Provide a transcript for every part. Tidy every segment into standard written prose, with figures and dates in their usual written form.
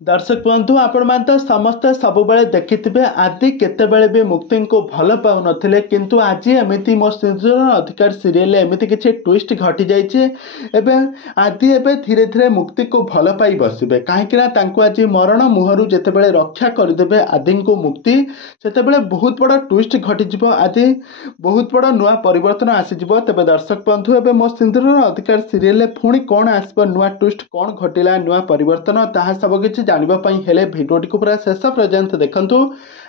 दर्शक बंधु आपण मान तो समस्ते सब देखिथिबे आदि केतेबेले भी मुक्ति को भल पाउ नथिले किंतु आज एमिति मो सिंदूर अधिकार सीरियल एमिति किछि ट्विस्ट घटी जाइछे। एबे आदि एबे धीरे धीरे मुक्ति को भल पाई बसिबे काहेकि ना तांको आज मरण मुहरु जेतेबेले रक्षा करदेबे आदि को मुक्ति सेतेबेले बहुत बड़ ट्विस्ट घटी जिवो। आदि बहुत बड़ नुआ परिवर्तन आसी जिवो। तबे दर्शक बंधु एबे मो सिंदूर अधिकार सीरियल पुणी कोन आसबो नुआ ट्विस्ट कोन घटिला नुआ परिवर्तन ताहा सब किछि जानिबा पई हेले भिडियोटी को पूरा शेष पर्यंत देखंतु।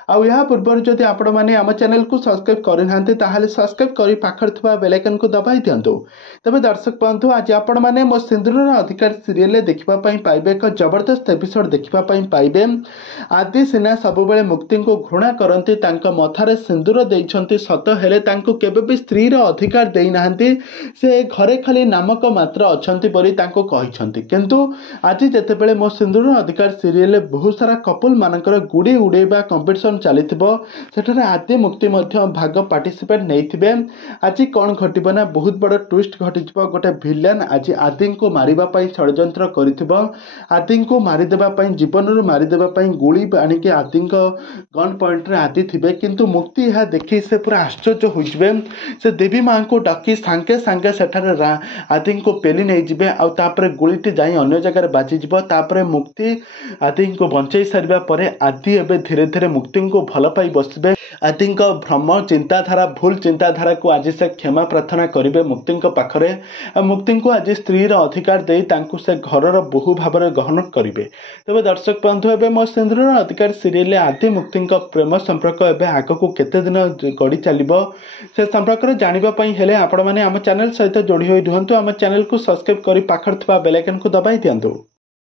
आउ या पूर्व जदि आपण माने आम चैनल को सब्सक्राइब करि नांते ताहाले सब्सक्राइब करी पाखर थवा बेल आइकन को दबाई दियंतु। तबे दर्शक बंधु आज आपण माने मो सिंदूर अधिकार सीरियल देखिबा पई पाइबे एक जबरदस्त एपिसोड देखिबा पई पाइबे। आदि सिना सब बेले मुक्ति को घृणा करंती तांका मथारे सिंदूर देइछंती सत हेले तांको केबे भी स्त्री रो अधिकार देइ नाहंती से घरे खाली नामक मात्र अछंती परी तांको कहिछंती। किंतु आज जेतेबेले मो सिंदूर अधिकार सीरियल बहुत सारा कपल मानकर गुड़ी उड़ेबा कंपटीशन चलीथिबो सेठारे आदि मुक्ति मध्य भाग पार्टिसिपेट नैथिबे। आज कौन घटिबो ना बहुत बड़ ट्विस्ट घटिजिबो। गोटे विलेन आज आदि को मारिबा पई षड्यंत्र करिथिबो। आदि को मारि देबा पई जीवन रो मारि देबा पई गोली आनी के आदि को गन पॉइंट रे आदि थिबे किंतु मुक्ति यह देखि से पूरा आश्चर्य होइजिबे। से देवी मां को डाकी सांगे सांगे सेठारे आदि को पेली नै जिबे आ तापरे गोलीटी जाई अन्य जगह रे बाजी जिबो। तापरे मुक्ति आदि को बंचाई सारिबा परे आदि एबे धीरे धीरे मुक्ति को भल पाई बसबे। आदि भ्रम चिंताधारा भूल चिंताधारा को आज से क्षमा प्रार्थना करेंगे मुक्ति पाखरे। मुक्ति को आज स्त्री अधिकार दे तांकु से घर बहु भाव में ग्रहण करेंगे। तेज दर्शक बंधु एवं मो सिंदूर अधिकार सीरियल आदि मुक्ति प्रेम संपर्क एवं आग को केते दिन गड़ी चलो से संपर्क में जानापी हेले आपण मैंने आम चैनल सहित जोड़ी हुई रुहतु। आम चैनल को सब्सक्राइब कर पाखर थवा बेल आइकन को दबाई दियंतु।